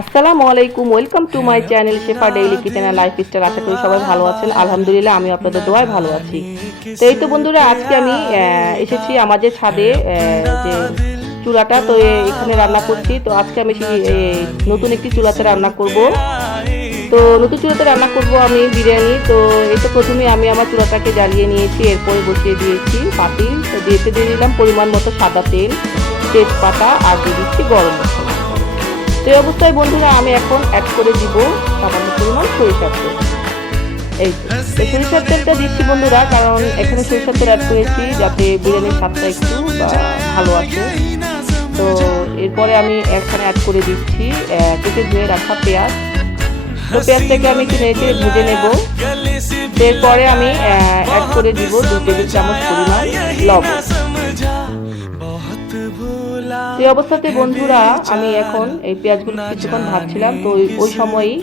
আসসালামু আলাইকুম welcome to my channel Shefa daily kitchen R lifestyle. আশা করি সবাই ভালো আছেন। আলহামদুলিল্লাহ আমি আপনাদের দোয়ায় ভালো আছি। তো এই তো বন্ধুরা আজকে আমি এসেছি আমাদের ছাদে যে চুলাটা তো এখানে রান্না করছি। তো আজকে আমি সেই নতুন একটি চুলাতে রান্না করব। তো নতুন চুলাতে রান্না করব আমি বিরিয়ানি। তো এই তো প্রথমে আমি আমার চুলাটাকে জ্বালিয়ে নিয়েছি এরপরে বসিয়ে দিয়েছি পাতিল। তো দিয়েতে দিয়ে দিলাম পরিমাণ মতো সাদা তেল তেজপাতা আর দিয়ে দিচ্ছি গরম মশলা। তো এই অবস্থায় বন্ধুরা আমি এখন অ্যাড করে দিব সামান্য পরিমাণ সরিষার তেল। এই। সরিষার তেলটা দিচ্ছি বন্ধুরা, কারণ এখানে সরিষার তেল অ্যাড করেছি যাতে বিরিয়ানির স্বাদটা একটু ভালো আসে তো এরপরে আমি এখানে অ্যাড করে দিচ্ছি কেটে ধুয়ে রাখা পেঁয়াজ। তো পেঁয়াজটাকে আমি একটু নেড়ে চেড়ে ভেজে নেব। এরপরে আমি অ্যাড করে দিব দু টেবিল চামচ পরিমাণ লবণ। এই অবস্থাতে বন্ধুরা, আমি এখন এই পেঁয়াজগুলো কিছুক্ষণ ভাবছিলাম তো ওই- সময়ই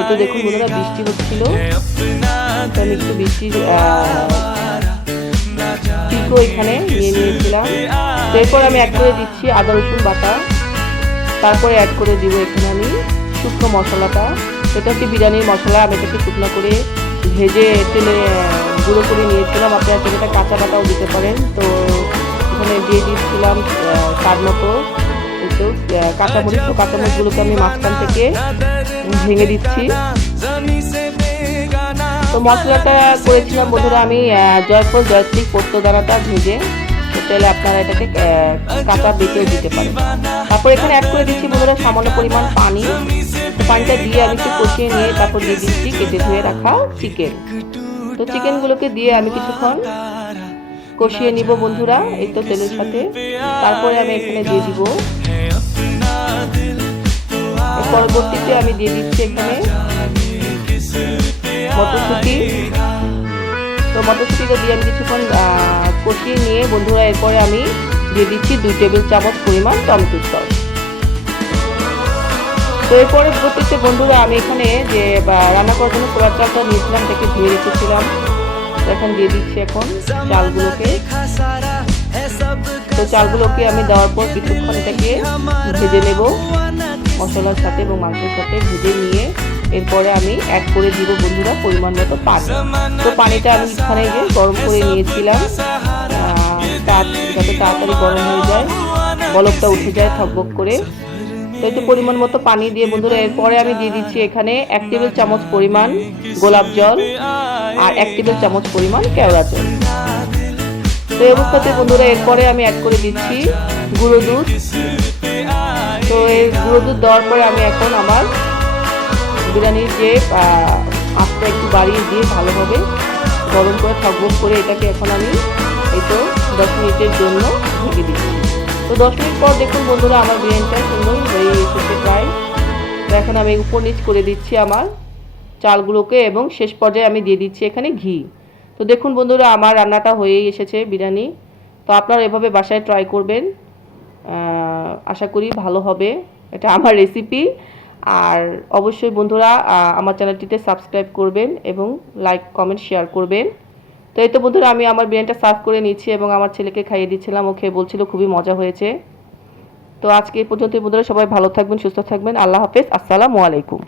একটু দেখুন বন্ধুরা, বৃষ্টি হচ্ছিল। আমি একটু বৃষ্টির টিকো এখানে নিয়ে নিয়েছিলাম। এরপর আমি অ্যাড করে দিচ্ছি আদা, রসুন বাটা। তারপরে অ্যাড করে দিব এখানে আমি শুকনো মশলাটা। এটা হচ্ছে বিরিয়ানির মশলা, আমি এটাকে শুকনো করে ভেজে তেলে গুঁড়ো করে নিয়েছিলাম। আপনারা সেটা কাঁচা বাটাও দিতে পারেন। তো এখানে দিয়ে আহ, স্বাদ মতো। আহ, কাঁচামরিচ তো কাঁচামরিচগুলোকে আমি মাঝখান থেকে ভেঙে দিচ্ছি। তো মশলাটা করেছিলাম বন্ধুরা আমি জয়ফল জয়ত্রী পোস্ত দানাটা ভেজে তো চাইলে আপনারা এটাকে কাঁচা বেটেও দিতে পারেন। তারপর এখানে অ্যাড করে দিচ্ছি বন্ধুরা সামান্য পরিমাণ পানি। পানিটা দিয়ে আমি একটু কষিয়ে নিয়ে তারপর দিয়ে দিচ্ছি কেটে ধুয়ে রাখা চিকেন তো চিকেনগুলোকে দিয়ে আমি কিছুক্ষণ কষিয়ে নিব বন্ধুরা, এই তো তেলের সাথে। তারপরে আমি এখানে দিয়ে দিব। পরবর্তীতে আমি দিয়ে দিচ্ছি এখানে মটরশুঁটি। তো মটরশুঁটিটা দিয়ে আমি কিছুক্ষণ কষিয়ে নিয়ে বন্ধুরা, এরপরে আমি দিয়ে দিচ্ছি দুই টেবিল চামচ পরিমাণ টমেটোর সস। তো এরপরে প্রত্যেকটা বন্ধুরা, আমি এখানে যে রান্না করার জন্য চালটা নিয়েছিলাম, তাকে ধুয়ে রেখেছিলাম। এখন দিয়ে দিচ্ছি এখন চালগুলোকে। তো চালগুলোকে আমি দেওয়ার পর কিছুক্ষণ এটাকে ভেজে নেব মশলার সাথে এবং মাংসের সাথে ভেজে নিয়ে এরপরে আমি অ্যাড করে দিব বন্ধুরা পরিমাণ মতো পানি। তো পানিটা আমি এখানে যে গরম করে নিয়েছিলাম যাতে তাড়াতাড়ি গরম হয়ে যায়, বলকটা উঠে যায় থকবক করে। তো একটু পরিমাণ মতো পানি দিয়ে বন্ধুরা, এরপরে আমি দিয়ে দিচ্ছি এখানে এক টেবিল চামচ পরিমাণ গোলাপ জল। আর এক টেবিল চামচ পরিমাণ কেওড়া জল। তো এই অবস্থাতে বন্ধুরা, এরপরে আমি অ্যাড করে দিচ্ছি গুঁড়ো দুধ। তো এই গুঁড়ো দুধ দেওয়ার পরে আমি এখন আমার বিরিয়ানির যে আঁচটা একটু বাড়িয়ে দিয়ে ভালোভাবে গরম করে থকবক করে এটাকে এখন আমি এই তো দশ মিনিটের জন্য ঢেকে দিচ্ছি। তো দশ মিনিট পর দেখুন বন্ধুরা, আমার বিরিয়ানিটা সুন্দর হয়ে এসেছে প্রায়। তো এখন আমি উপর নিচ করে দিচ্ছি আমার চালগুলোকে এবং শেষ পর্যায়ে আমি দিয়ে দিচ্ছি এখানে ঘি। তো দেখুন বন্ধুরা, আমার রান্নাটা হয়েই এসেছে বিরিয়ানি। তো আপনারা এভাবে বাসায় ট্রাই করবেন। আশা করি ভালো হবে। এটা আমার রেসিপি আর অবশ্যই বন্ধুরা আমার চ্যানেলটিতে সাবস্ক্রাইব করবেন এবং লাইক কমেন্ট শেয়ার করবেন। তো এই তো বন্ধুরা, আমি আমার বিরিয়ানিটা সার্ভ করে নিচ্ছি এবং আমার ছেলেকে খাইয়ে দিচ্ছিলাম। ও খেয়ে বলছিল খুবই মজা হয়েছে। তো আজকে এই পর্যন্ত বন্ধুরা, সবাই ভালো থাকবেন, সুস্থ থাকবেন। আল্লাহ হাফেজ। আসসালামু আলাইকুম।